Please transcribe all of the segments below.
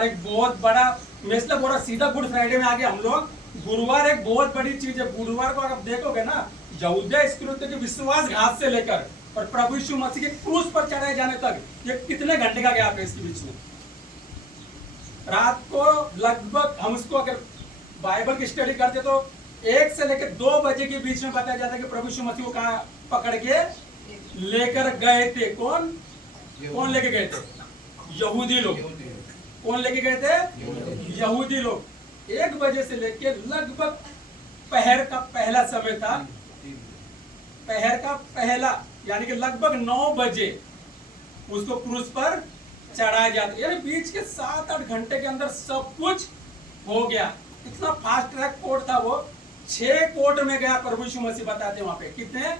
गुरुवार एक बहुत बड़ा, मैं इसलिए बोल रहा सीधा गुड फ्राइडे में आ गए हम लोग। गुरुवार एक बहुत बड़ी चीज है। गुरुवार को अगर आप देखोगे ना, यहूदा इस्करियोती के विश्वासघात से लेकर और प्रभु यीशु मसीह के क्रूस पर चढ़ाए जाने तक ये कितने घंटे का गैप है इसके बीच में। रात को लगभग हम उसको अगर बाइबल की स्टडी करते तो 1 से लेकर 2 बजे के बीच में बताया जाता है कि प्रभु यीशु मसीह को कहाँ पकड़ के लेकर गए थे। कौन लेके गए थे? यहूदी लोग। कौन लेके गए थे? यहूदी लोग। 1 बजे से लेकर लगभग पहर का पहला समय था, पहर का पहला यानी कि लगभग 9 बजे उसको क्रूस पर चढ़ाया जाता, यानी बीच के 7-8 घंटे के अंदर सब कुछ हो गया। इतना फास्ट ट्रैक कोर्ट था वो। 6 कोर्ट में गया प्रभु यीशु मसीह, बताते वहां पे कितने?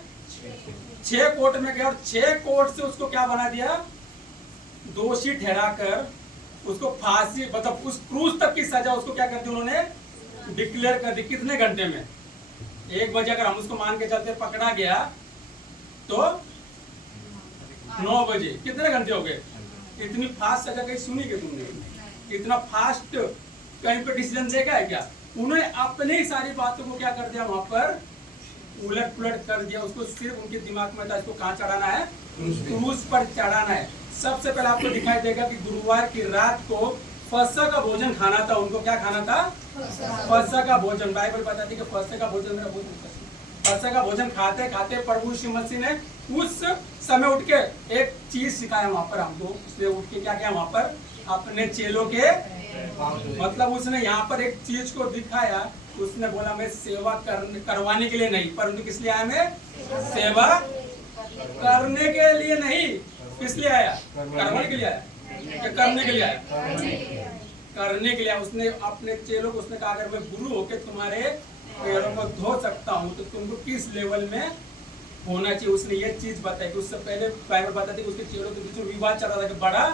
6 कोर्ट में गया और 6 कोर्ट से उसको क्या बना दिया? दोषी ठहराकर उसको फांसी, मतलब उस क्रूस तक की सजा उसको क्या कर दी उन्होंने? डिक्लेयर कर दी। कितने घंटे में? 1 बजे अगर हम उसको मान के चलते पकड़ा गया तो 9 बजे, कितने घंटे हो गए? इतनी फास्ट सजा कहीं सुनी क्या तुमने? इतना फास्ट कहीं पे डिसीजन देगा है क्या? उन्होंने अपने ही सारी बातों को क्या कर दिया, वहां पर उलट पुलट कर दिया। उसको सिर्फ उनके दिमाग में था इसको कहाँ चढ़ाना है? क्रूस पर चढ़ाना है। सबसे पहले आपको दिखाई देगा कि गुरुवार की रात को फसह का भोजन खाना था। उनको क्या खाना था? फसह का भोजन। बाइबल बताती है कि फसह का भोजन मेरा बहुत, फसह का भोजन खाते खाते प्रभु यीशु मसीह ने उस समय उठ के एक चीज सिखाया वहां पर हमको। उसने उठ के क्या किया वहां पर? अपने चेलों के, मतलब उसने यहाँ पर एक चीज को दिखाया। उसने बोला मैं सेवा करवाने के लिए नहीं, परंतु किस लिए आया? मैं सेवा करने के लिए नहीं। किस लिए आया? करवाने के लिए आया या करने के लिए आया? करने के लिए। उसने अपने चेलों को उसने कहा अगर मैं गुरु होके तुम्हारे पैरों को धो सकता हूँ तो तुमको किस लेवल में होना चाहिए। उसने ये चीज बताई कि उससे पहले बाइबल बताती कि उसके चेलों के बीच में विवाद चल रहा था कि बड़ा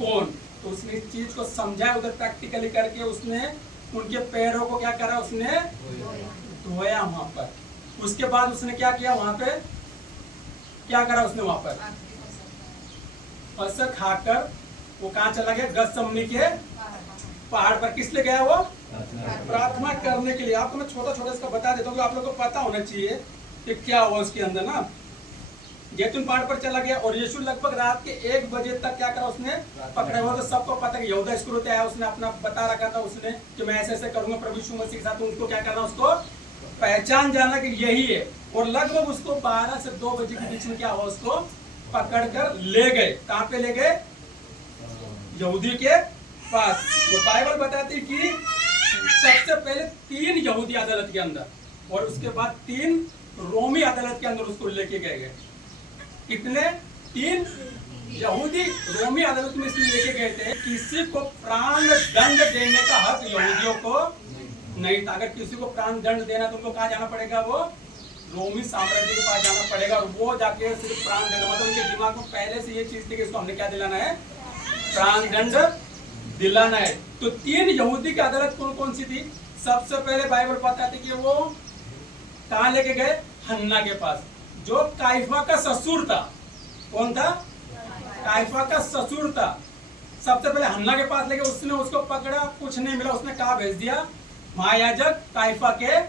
कौन। तो उसने इस चीज को समझा, उधर प्रैक्टिकली करके उसने उनके पैरों को क्या करा? उसने धोया वहां पर। उसके बाद उसने क्या किया वहां पे? क्या करा उसने वहां पर? फसह खाकर वो कहाँ चला गया? गतसमनी के पहाड़ पर। किस लिए गया वो? प्रार्थना करने के लिए। आपको मैं छोटा छोटा इसका बता देता हूँ, आप लोगों को पता होना चाहिए कि क्या हुआ उसके अंदर ना। जैतून पहाड़ पर चला गया और यीशु लगभग रात के 1 बजे तक क्या करा? उसने पकड़ा हुआ। तो सबको पता कि यहूदा इस्करियोती आया, उसने अपना बता रखा था उसने कि मैं ऐसे ऐसे करूंगा प्रभु यीशु मसीह के साथ। उनको क्या करना? उसको पहचान जाना कि यही है। और लगभग उसको 12 से 2 बजे के बीच में क्या हुआ? उसको पकड़ कर ले गए। कहाँ पे ले गए? यहूदी के पास। तो बाइबल बताती कि सबसे पहले 3 यहूदी अदालत के अंदर और उसके बाद 3 रोमी अदालत के अंदर उसको लेके गए। कितने? 3 यहूदी रोमी अदालत में इसलिए लेके गए थे, किसी को प्राण दंड देने का हक यहूदियों को नहीं था। अगर किसी को प्राण दंड देना तो उनको कहाँ जाना पड़ेगा? वो रोमी साम्राज्य के पास जाना पड़ेगा। और वो जाके सिर्फ प्राण दंड, मतलब उनके दिमाग में पहले से ये चीज थी कि इसको हमने क्या दिलाना है? प्राण दंड दिलाना है। तो 3 यहूदी की अदालत कौन कौन सी थी? सबसे पहले बाइबल बताती कि वो कहाँ लेके गए? हन्ना के पास, जो काइफा का ससुर था। कौन था? काइफा का ससुर था। सबसे पहले हन्ना के पास लेके उसने उसको पकड़ा, कुछ नहीं मिला। उसने कहा भेज दिया? महायाजक काइफा के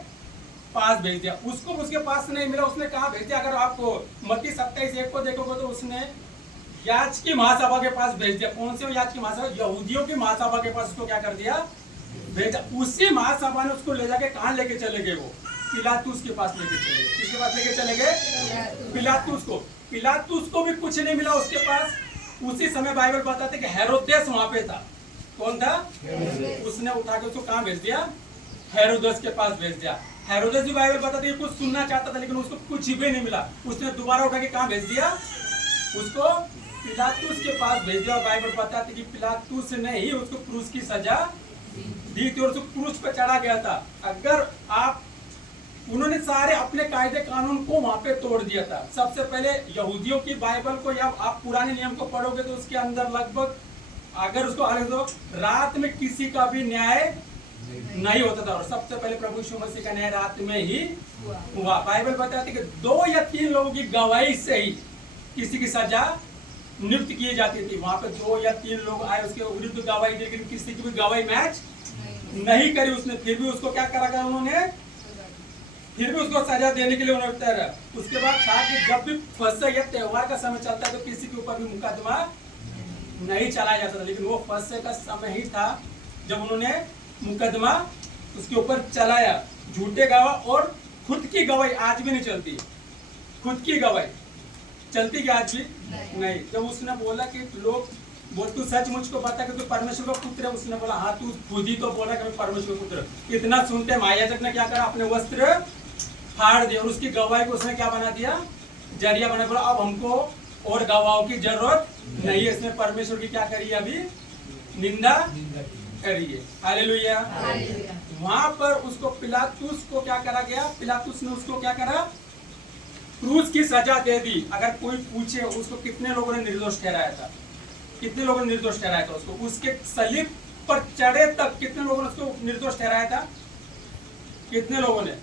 पास भेज दिया। उसको उसके पास नहीं मिला, उसने कहा भेज दिया? अगर आपको मत्ती 27:1 को देखोगे तो उसने याजकी महासभा के पास भेज दिया। कौन से याजकी महासभा? यहूदियों की महासभा के पास उसको क्या कर दिया? भेजा। उसी महासभा ने उसको ले जाके कहाँ लेके चले गए? वो पिलातुस के पास लेके चले गए। किसके पास लेके चले गए? पिलातुस को। पिलातुस को भी कुछ नहीं मिला उसके पास। उसी समय बाइबल बताते कि हेरोदेस वहां पे था। कौन था? उसने उठा के उसको कहाँ भेज दिया? हेरोदेस के पास भेज दिया। हेरोदेस भी बाइबल बताते कुछ सुनना चाहता था लेकिन उसको कुछ भी नहीं मिला। उसने दोबारा उठा के कहाँ भेज दिया? उसको पिलातुस के पास भेज दिया। बाइबल बताती कि पिलातुस ने ही उसको क्रूस की सजा दी थी और उसको क्रूस पे चढ़ा गया था। अगर आप, उन्होंने सारे अपने कायदे कानून को वहां पे तोड़ दिया था। सबसे पहले यहूदियों की बाइबल को या आप पुराने नियम को पढ़ोगे तो उसके अंदर लगभग, अगर उसको अलग दो, रात में किसी का भी न्याय नहीं होता था। और सबसे पहले प्रभु यीशु मसीह का न्याय रात में ही हुआ। बाइबल बताती है कि 2 या 3 लोगों की गवाही से ही किसी की सजा नियुक्त की जाती थी। वहां पे 2 या 3 लोग आए उसके विरुद्ध गवाही दी, लेकिन किसी की भी गवाही मैच नहीं करी उसने। फिर भी उसको क्या करा उन्होंने, फिर भी उसको सजा देने के लिए उन्होंने तैयार। उसके बाद था कि जब भी फसह या त्योहार का समय चलता है तो किसी के ऊपर भी मुकदमा नहीं चलाया जाता था, लेकिन वो फसह का समय ही था जब उन्होंने मुकदमा उसके ऊपर चलाया। झूठे गवाह और खुद की गवाही आज भी नहीं चलती। खुद की गवाही चलती क्या आज भी नहीं। जब उसने बोला कि लोग बोल तू सच मुझको बता कि तू परमेश्वर का पुत्र है, उसने बोला हाँ तू खुद ही तो बोला कि मैं परमेश्वर का पुत्र। इतना सुनते महायाजक ने क्या करा, अपने वस्त्र फाड़ दिया और उसकी गवाही को उसने क्या बना दिया, जरिया बना। बोला अब हमको और गवाहों की जरूरत नहीं है। इसने परमेश्वर की क्या करी, अभी निंदा करिए। हालेलुया। वहां पर उसको पिलातुस को क्या करा गया, पिलातुस ने उसको क्या करा, क्रूस की सजा दे दी। अगर कोई पूछे उसको कितने लोगों ने निर्दोष ठहराया था, कितने लोगों ने निर्दोष ठहराया था उसको, उसके सलीब पर चढ़े तक कितने लोगों ने उसको निर्दोष ठहराया था, कितने लोगों ने,